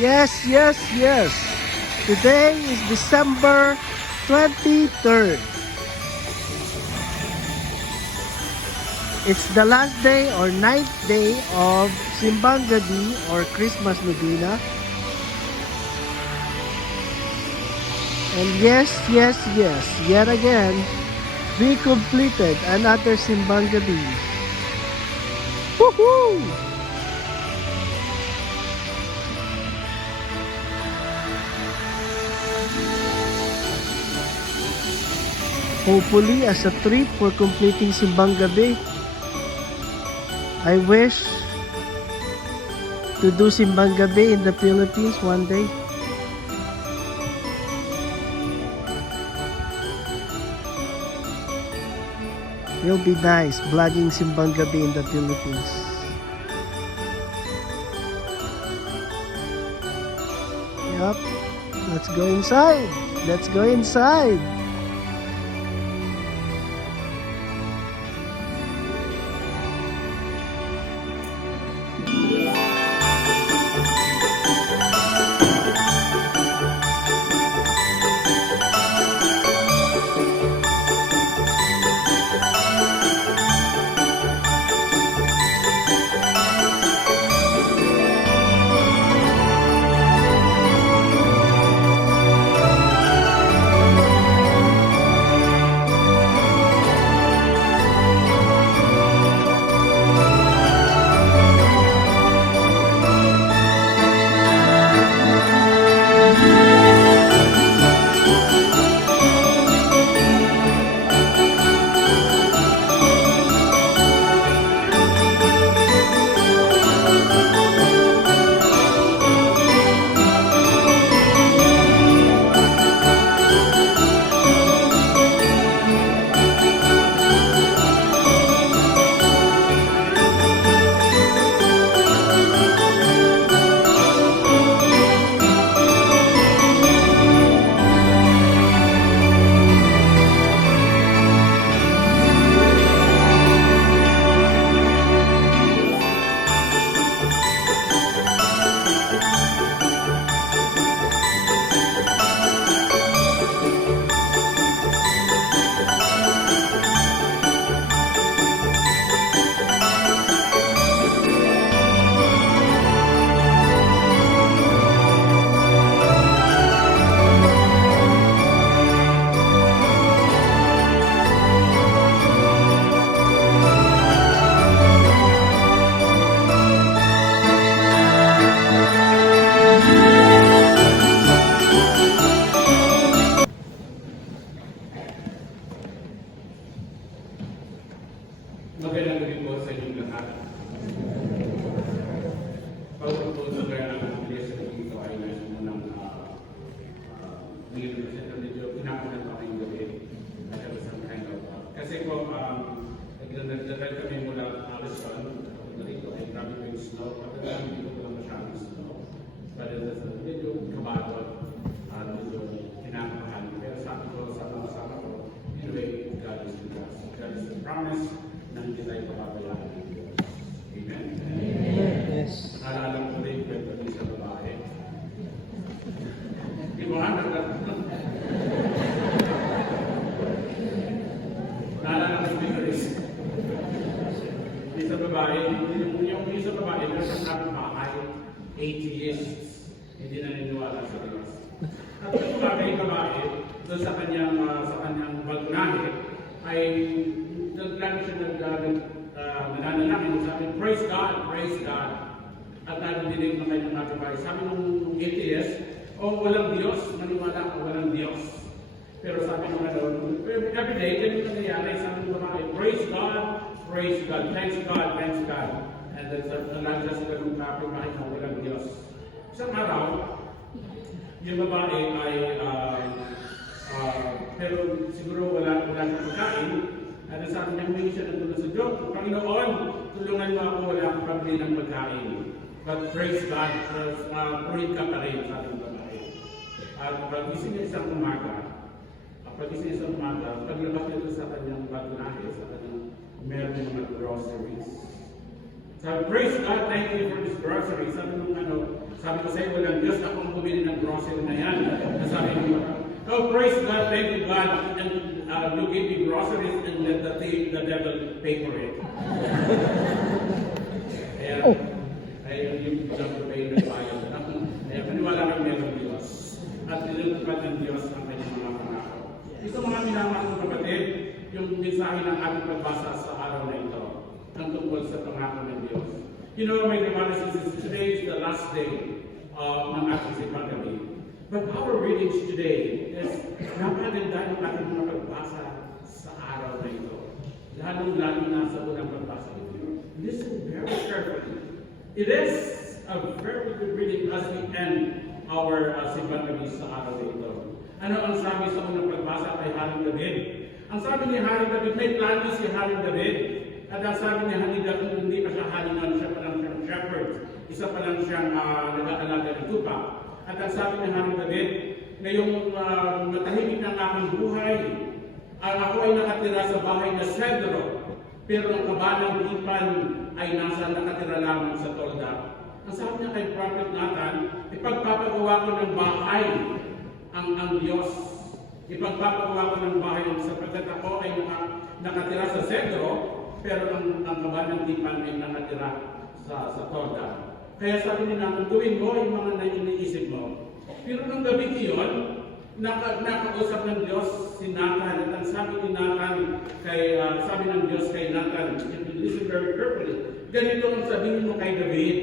Yes, yes, yes. Today is December 23rd. It's the last day or ninth day of Simbang Gabi or Christmas Novena. And yes, yes, yes, yet again, we completed another Simbang Gabi. Woohoo! Hopefully, as a treat for completing Simbang Gabi, I wish to do Simbang Gabi in the Philippines one day. It'll be nice vlogging Simbang Gabi in the Philippines. Yup. Let's go inside. Let's go inside. Magandang gabi po sa inyong lahat. Pag-propose ng Iglesia dito ay nais mo ng medyo pinakunan pa kayong gabi. Kasi po, nagdadal kami mula Arizona. Narito ay grabe ko yung snow. Pagkakami dito ko lang masyadong snow. Pero medyo kabagot at medyo pinakahan. Pero sabi ko, sa mga kasama ko, anyway, God is with us. God is the promise na hindi tayo papabayaan ng Diyos. Amen? Yes. Naalala ko rin kwento ng isang babae. Di ba? Naalala ko rin isang babae. Yung isang babae, nasa kapit bahay, atheists. Hindi naniniwala sa Diyos. At yung babae, doon sa kanyang balkonahe, ay lagi siya nananalangin. Sabi, praise God, praise God. At nadidinig ng kanyang matibay. Sabi ng atheist, walang Diyos, maniwala ko walang Diyos. Pero sabi ng every day, ganun nangyayari, sabi ng babae, praise God, thanks God, thanks God. And then lagi siya sa ganung kapitbahay na walang Diyos. Isang araw, yung babae ay, pero siguro wala siyang pagkain. At sabi niya, humingi siya ng tulong sa Diyos. Panginoon, tulungan mo ako, wala akong pambili ng pagkain. But praise God, purihin ka pa rin, sabi ng babae. At pag-ising niya isang umaga, paglabas niya sa kanyang balkonahe, sa kanyang meron ng mga groceries. Sabi, praise God, thank you for this grocery. Sabi Sabi ko sa iyo, walang Diyos akong bumili ng grocery na yan. Sabi ko, oh, praise God, thank you God, and you gave me groceries and let the devil pay for it. Kaya yung devil pay na bayan. Kaya maniwala kang meron Diyos. At nilutupad ng Diyos ang kanyang mga pangako. Ito mga minamahal ng kapatid, yung mensahe ng ating pagbasa sa araw na ito, ang tungkol sa pangako ng Diyos. You know, my dear brothers and sisters, today is the last day ng ating simbang gabi. But our readings today is napaganda ng ating mga pagbasa sa araw na ito. Lalong-lalo na sa unang pagbasa ito. Listen very carefully. It is a very good reading as we end our simbang gabi sa araw na ito. Ano ang sabi sa unang pagbasa kay Haring David? Ang sabi ni Haring David, may plano si Haring David. At ang sabi ni Haring David, hindi pa siya hari noon, siya pa lang siyang shepherd. Isa pa lang siyang nag-aalaga ng tupa. At ang sabi ni Haring David, ngayong matahimik ng aking buhay, ako ay nakatira sa bahay na Cedro, pero ang kabanang tipan ay nakatira lamang sa tolda. Ang sabi niya kay Prophet Nathan, ipagpapagawa ko ng bahay ang Diyos. Ipagpapagawa ko ng bahay sapagkat ako ay nakatira sa Cedro, pero ang kabanang tipan ay nakatira sa tolda. Kaya sabi ni Nathan, gawin mo yung mga iniisip mo. Pero nung gabi iyon, nakausap ng Diyos si Nathan. At ang sabi ni Nathan, sabi ng Diyos kay Nathan, if you listen very carefully, ganito ang sabihin mo kay David.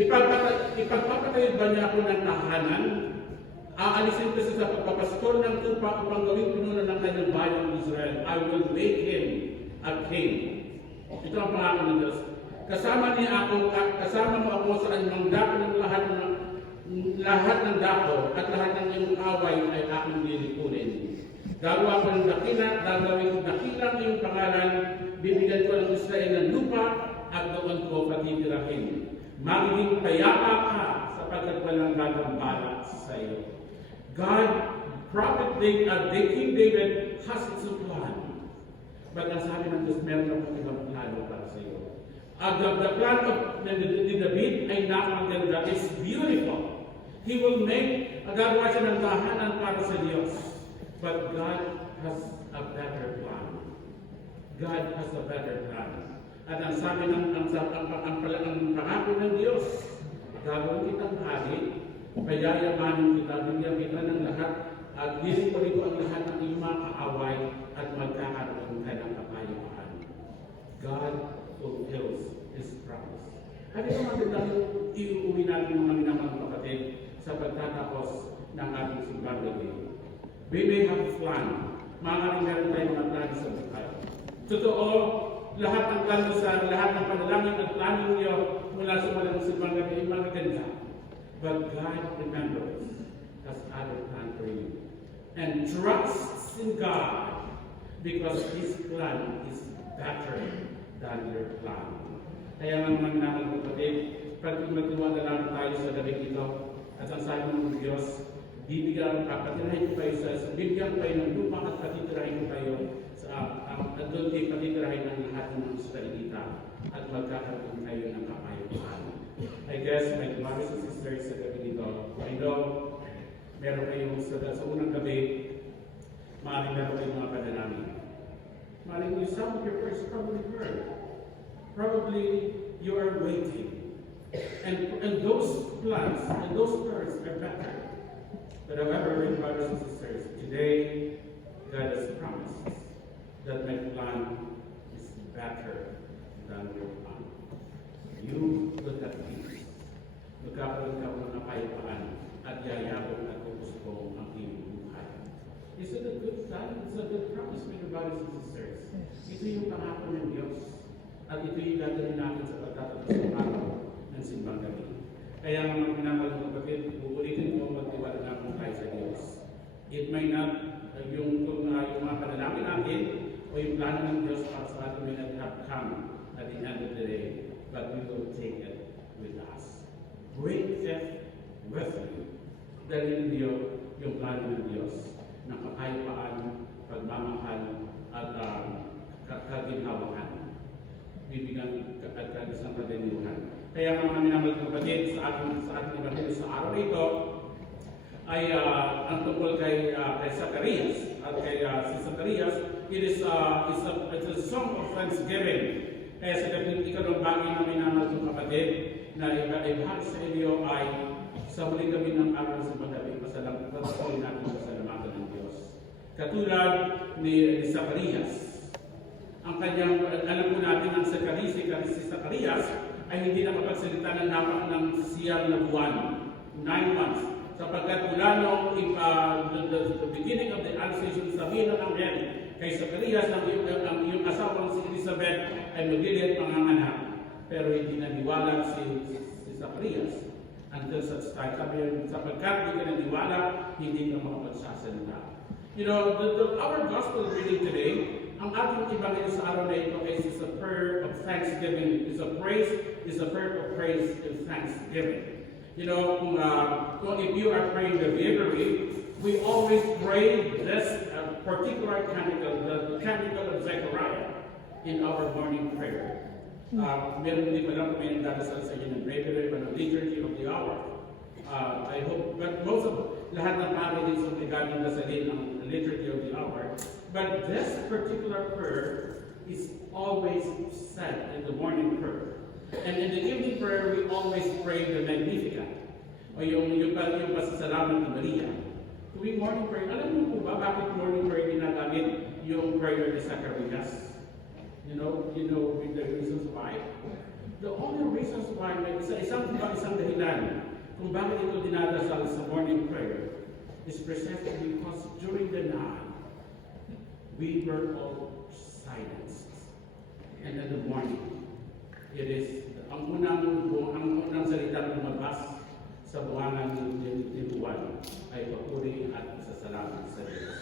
Ipagpapatayo ba niya ako ng tahanan? Aalisin ko sa pagpapastor ng tupa upang gawing pinunan ng kanyang bayan ng Israel. I will make him a king. Ito ang pangako ng Diyos. Kasama mo ako sa anumang dako ng lahat ng dako at lahat ng iyong away ay aking lilipunin. Gagawa ko ng dakila, gagawin ko dakilang iyong pangalan, bibigyan ko ng Israel ng lupa at doon ko patitirahin. Magiging payapa ka sapagkat walang gagambala sa iyo. King David has its own plan. But ang sabi ng Diyos, meron akong ibang plano para sa iyo. The plan of David ay napakaganda. It's beautiful. He will make, gagawa siya ng tahanan para sa Diyos. But God has a better plan. God has a better plan. At ang sabi ng pangako ng Diyos, gagawin kitang hari, payayamanin kita, bigyan kita ng lahat, at lilipunin ko ang lahat ng iyong mga kaaway at magkakaroon ka ng kapayapaan. God fulfills His promise. Ano yung magandang iuwi natin mga minamahal kapatid sa pagtatapos ng ating simbang gabi? We may have a plan. Maaaring meron tayong mga plano sa buhay. Totoo, lahat ng plano sa lahat ng panalangin at plano niyo mula sa malang simbang gabi ay magaganda. But God remembers has other plan for you. And trusts in God because His plan is better than your plan. Kaya mga minamahal kapatid, pag magtiwala lang tayo sa gabi ito, at ang sabi ng Diyos, patitirahin ko kayo bibigyan ko kayo ng lupa at patitirahin ko kayo at doon kayo patitirahin ng lahat ng Israelita at magkakaroon kayo ng kapayapaan. I guess, my brothers and sisters sa gabi nito, I know, meron kayong sa unang gabi, maaaring meron kayong mga panalangin. Maaaring some of your prayers probably heard. Probably you are waiting. And those plans and those prayers are better. But however, my brothers and sisters, today God has promised that my plan is better than your plan. You look at peace. Magkakaroon ka ng kapayapaan at yayabong at kukuspong ang iyong buhay. Is it a good plan? It's a good promise, my brothers and sisters. Ito yung pangako ng Diyos. At ito yung gagawin natin sa pagtatapos ng araw ng simbang gabi. Kaya mga minamahal ng kapatid, uulitin ko magtiwala natin tayo sa Diyos. It may not, yung mga panalangin natin o yung plano ng Diyos para sa atin may not have come at the end of the day, but we will take it with us. Great faith with you. Dahil niyo yung plano ng Diyos na kapayapaan, pagmamahal at kaginhawahan. Bibigyan at isang kadeniluhan. Kaya mga minamahal na kapatid, sa ating kapatid sa araw na ito, ay ang tungkol kay Zacarias at kay si Zacarias, it's a song of thanksgiving. Kaya sa kapatid, ikalong bagay na minamahal ng kapatid na ibahagi sa inyo ay sa huli kami ng araw sa pagdating, patuloy natin pasalamatan ng Diyos. Katulad ni Zacarias, ang kanyang, alam po natin ang si Zacarias ay hindi nakapagsalita ng napak ng siyam na buwan, 9 months, sapagkat mula noong the beginning of the Annunciation, sabihin ng Angel kay Zacarias ang iyong asawang si Elizabeth ay maglilit panganganak. Pero hindi naniwala si Zacarias until such time. Sabi sapagkat hindi ka naniwala, hindi ka makapagsasalita. You know, our gospel reading today, ang ating ebanghelyo sa araw na ito is a prayer of thanksgiving. It's a prayer of praise and thanksgiving. You know, if you are praying the Breviary, we always pray this particular canticle, the canticle of Zechariah, in our morning prayer. Meron din pala kung may nagdadasal sa inyo ng Breviary, ng Liturgy of the Hour. I hope, but most of lahat ng pamilya sa regarding dasalin ang Liturgy of the Hour. But this particular prayer is always said in the morning prayer. And in the evening prayer, we always pray the Magnificat. O yung pasasalamat ng Maria. Tuwing morning prayer, alam mo po ba bakit morning prayer ginagamit yung prayer ni Zacarias? You know the reasons why? The only reasons why, isang dahilan kung bakit ito dinadasal sa morning prayer is precisely because during the night, we were all silenced. And in the morning, it is ang unang salita lumabas sa buwangan ng buwan ay papuri at pasasalamat sa Diyos.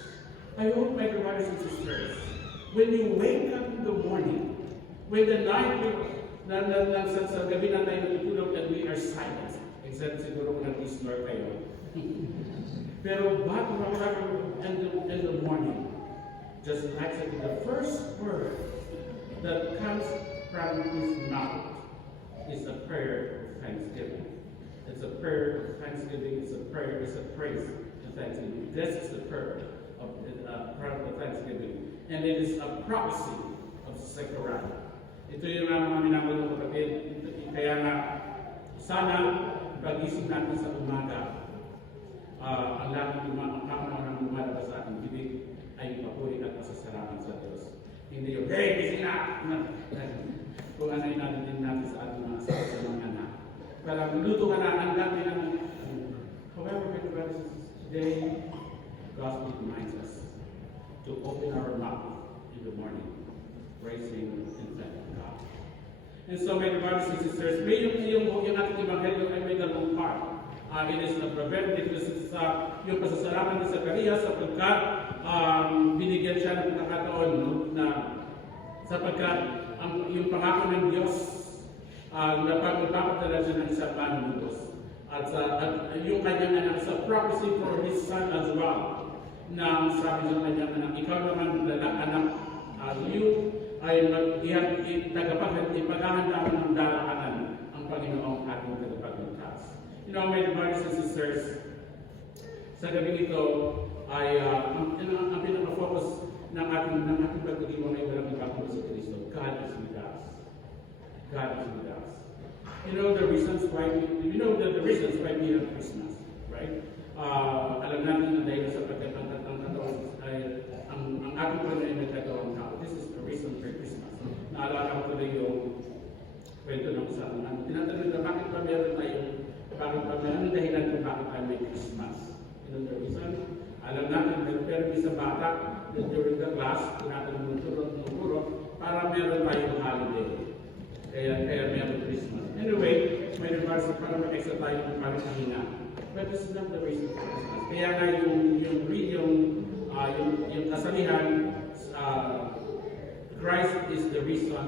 I hope, my brothers and sisters, when you wake up in the morning, when the night, sa gabi na tayo natutulog and we are silent, except siguro kung nag-snore kayo. Pero bago in the morning, just like the first word that comes from his mouth is a prayer of thanksgiving. It's a prayer of thanksgiving. It's a praise and thanksgiving. This is the prayer of thanksgiving, and it is a prophecy of Zechariah. Ito yung mga minamahal ng kapatid. Kaya nga, sana pag-isip natin sa umaga, ang kamanang lumalabas sa ating bibig ay papuri at pasasalamat sa Diyos. Hindi yung, hey, gising na! Kung ano yung natin sa ating mga mga anak. Para luto ka na, ang dami na. However, today, God reminds us to open our mouth in the morning, praising and thanking God. And so, my brothers and sisters, may yung ating ebanghelyo ay may dalawang part. It is the preventative, this is yung pasasalamat ni Zacarias sapagkat binigyan siya ng pagkakataon na sapagkat yung pangako ng Diyos napagpapadala siya ng isang manunutos. At yung kanyang anak sa prophecy for his son as well, na sabi sa kanyang anak, ikaw naman anak, you ay ipaghahandaan ng daraanan ang Panginoong ating tagapagligtas. You know, my brothers and sisters, sa gabi ito ay ang pinaka-focus ng ating pagdiriwang ay walang iba kundi si Kristo. God is with us. God is with us. You know the reasons why we have Christmas, right? Alam natin na dahil sa pagkakataon ay ang ating Panginoon ay nagkatawang tao. This is the reason for Christmas. Naalala ko tuloy yung kwento ng isang tinatanong na bakit pa anong dahilan kung bakit tayo may Christmas? You know the reason? Alam natin, pero isa bata, during the class, tinatanong ng turo, para meron tayong holiday. Kaya meron Christmas. Anyway, may remarks para mag-extra tayo ng pagkahinga. But this is not the reason for Christmas. Kaya nga yung kasalihan, Christ is the reason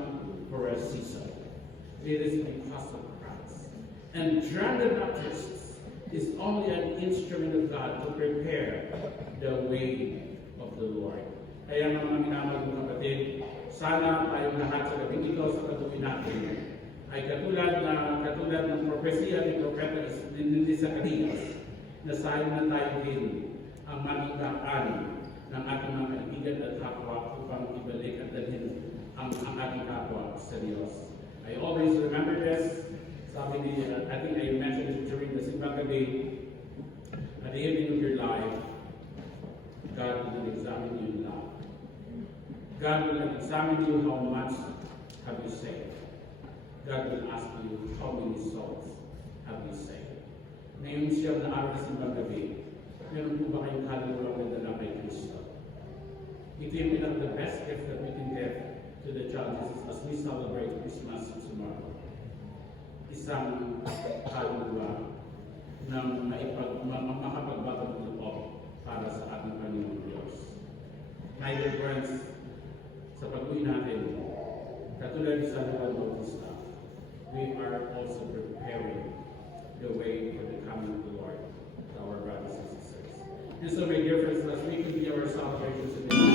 for a season. It is because of Christ. And John the Baptist is only an instrument of God to prepare the way of the Lord. Kaya mga minamahal ng kapatid, sana tayong lahat sa gabing ito sa patuloy natin ay katulad ng propesya ni Propeta ni Zacarias na sayo na tayo din ang manikaan ng ating mga kaibigan at kapwa upang ibalik at dalhin ang ating kapwa sa Diyos. I always remember this. Sabi ni, I think I mentioned it during the Simbang Gabi. At the ending of your life, God will examine you in love. God will examine you how much have you saved. God will ask you how many souls have you saved. Ngayon siya na araw sa Simbang Gabi, meron po ba kayong kaluluwang nadala kay Kristo? It will be the best gift that we can give to the child Jesus as we celebrate Christmas tomorrow. Isang kaluluwa ng makapagbatang loob para sa ating Panginoon Diyos. My dear friends, sa pag-uwi natin, katulad ni San Juan Bautista, we are also preparing the way for the coming of the Lord to our brothers and sisters. And so, my dear friends, as we continue our celebrations today,